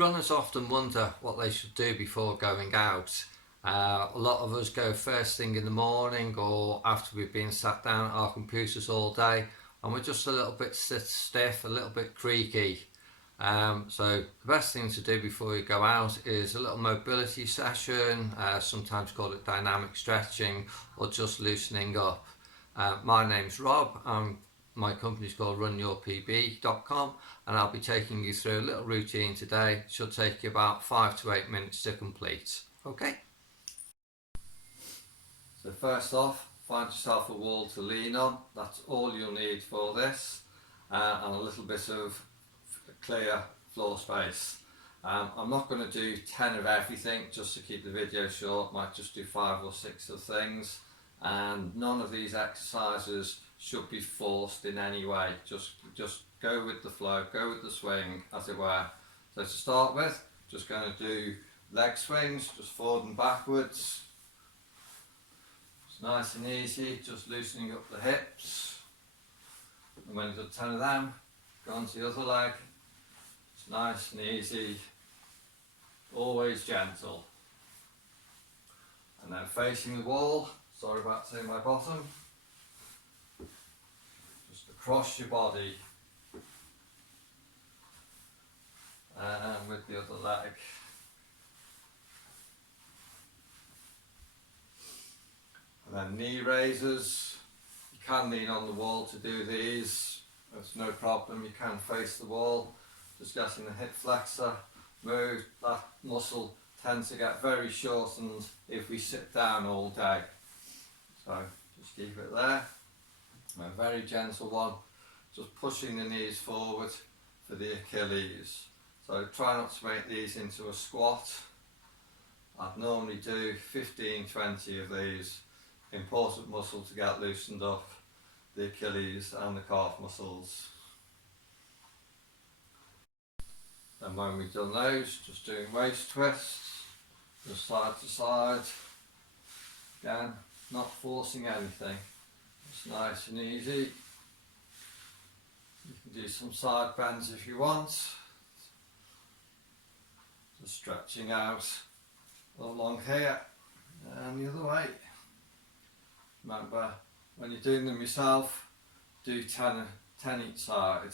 Runners often wonder what they should do before going out. A lot of us go first thing in the morning or after we've been sat down at our computers all day and we're just a little bit stiff, a little bit creaky. So the best thing to do before you go out is a little mobility session, sometimes call it dynamic stretching or just loosening up. My name's Rob. My company's called runyourpb.com and I'll be taking you through a little routine today. It should take you about 5 to 8 minutes to complete. Okay. So first off, find yourself a wall to lean on. That's all you'll need for this, and a little bit of clear floor space. I'm not going to do 10 of everything just to keep the video short. Might just do 5 or 6 of things, and none of these exercises should be forced in any way. Just go with the flow, go with the swing, as it were. So to start with, just going to do leg swings, just forward and backwards. It's nice and easy, just loosening up the hips. And when you've done 10 of them, go on to the other leg. It's nice and easy, always gentle. And then facing the wall, sorry about seeing my bottom. Just across your body. And with the other leg. And then knee raises. You can lean on the wall to do these. That's no problem. You can face the wall. Just getting the hip flexor moved. That muscle tends to get very shortened if we sit down all day. So just keep it there. A very gentle one. Just pushing the knees forward for the Achilles. So try not to make these into a squat. I'd normally do 15-20 of these. Important muscle to get loosened up, the Achilles and the calf muscles. And when we've done those, just doing waist twists, just side to side. Again, not forcing anything. It's nice and easy. You can do some side bends if you want. Just stretching out along here and the other way. Remember, when you're doing them yourself, do 10 each side.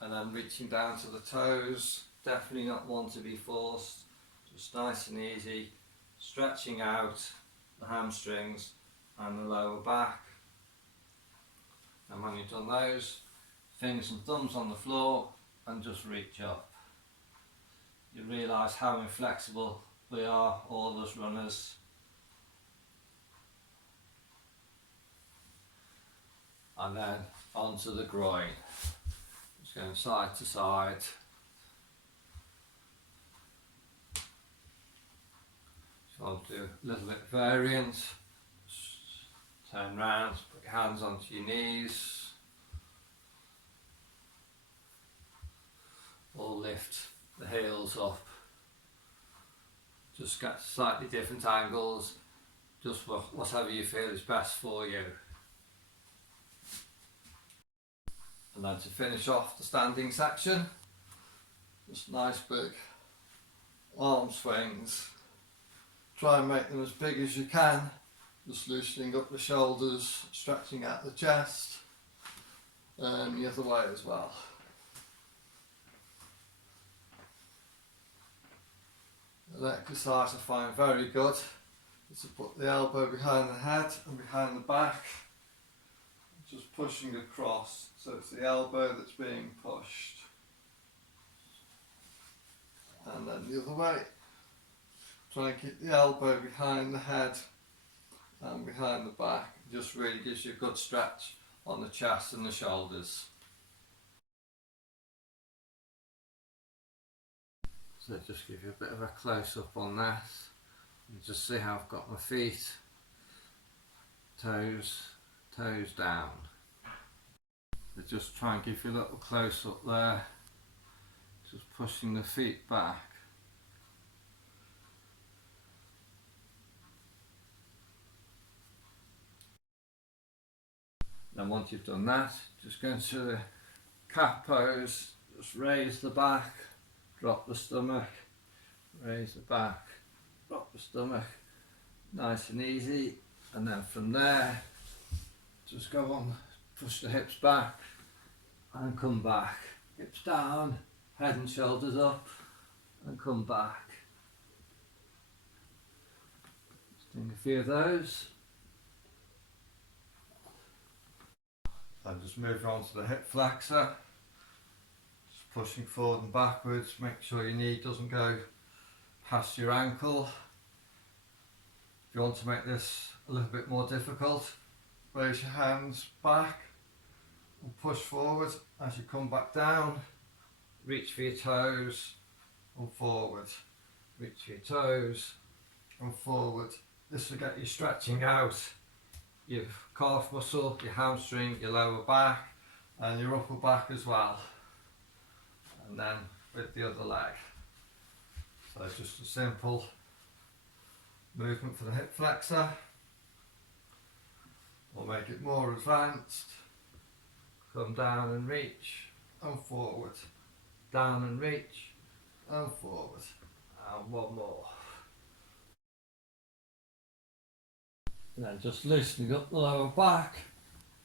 And then reaching down to the toes, definitely not one to be forced, just nice and easy, stretching out the hamstrings and the lower back. And when you've done those, fingers and thumbs on the floor and just reach up. You realise how inflexible we are, all us runners. And then onto the groin. Just going side to side. Just want to do a little bit of variance. Just turn round, put your hands onto your knees. Or lift the heels up. Just get slightly different angles. Just whatever you feel is best for you. And then to finish off the standing section, just nice big arm swings. Try and make them as big as you can, just loosening up the shoulders, stretching out the chest, and the other way as well. An exercise I find very good is to put the elbow behind the head and behind the back, just pushing across, so it's the elbow that's being pushed. And then the other way. Try and keep the elbow behind the head and behind the back. It just really gives you a good stretch on the chest and the shoulders. So just give you a bit of a close up on that. You just see how I've got my feet, toes down. So just try and give you a little close up there, just pushing the feet back. Then once you've done that, just go into the cat pose, just raise the back, drop the stomach, raise the back, drop the stomach, nice and easy, and then from there just go on, push the hips back and come back, hips down, head and shoulders up and come back. Just doing a few of those. And just move on to the hip flexor, just pushing forward and backwards, make sure your knee doesn't go past your ankle. If you want to make this a little bit more difficult, raise your hands back and push forward. As you come back down, reach for your toes and forward, reach for your toes and forward. This will get you stretching out your calf muscle, your hamstring, your lower back and your upper back as well. And then with the other leg. So it's just a simple movement for the hip flexor. We'll make it more advanced. Come down and reach and forward. Down and reach and forward. And one more. And then just loosening up the lower back,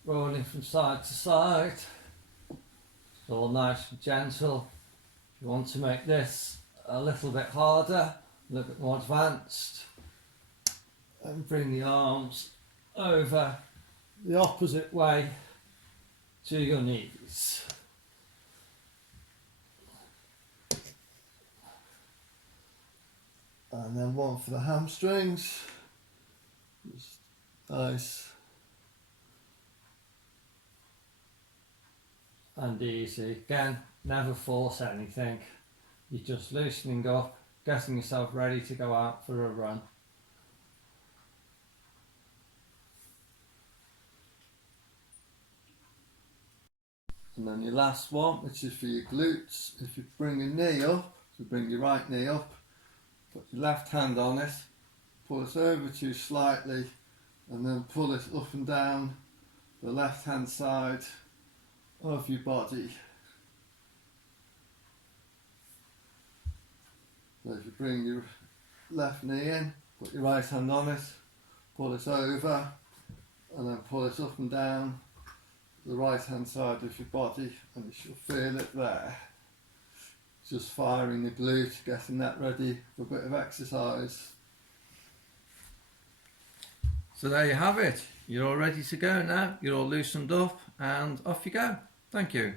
rolling from side to side. It's all nice and gentle. If you want to make this a little bit harder, a little bit more advanced, and bring the arms over the opposite way to your knees. And then one for the hamstrings. Just nice and easy. Again, never force anything. You're just loosening up, getting yourself ready to go out for a run. And then your last one, which is for your glutes. If you bring your knee up, so bring your right knee up, put your left hand on it, pull it over to you slightly, and then pull it up and down the left hand side of your body. So if you bring your left knee in, put your right hand on it, pull it over, and then pull it up and down the right hand side of your body, and you should feel it there. Just firing the glute, getting that ready for a bit of exercise. So there you have it. You're all ready to go now. You're all loosened up and off you go. Thank you.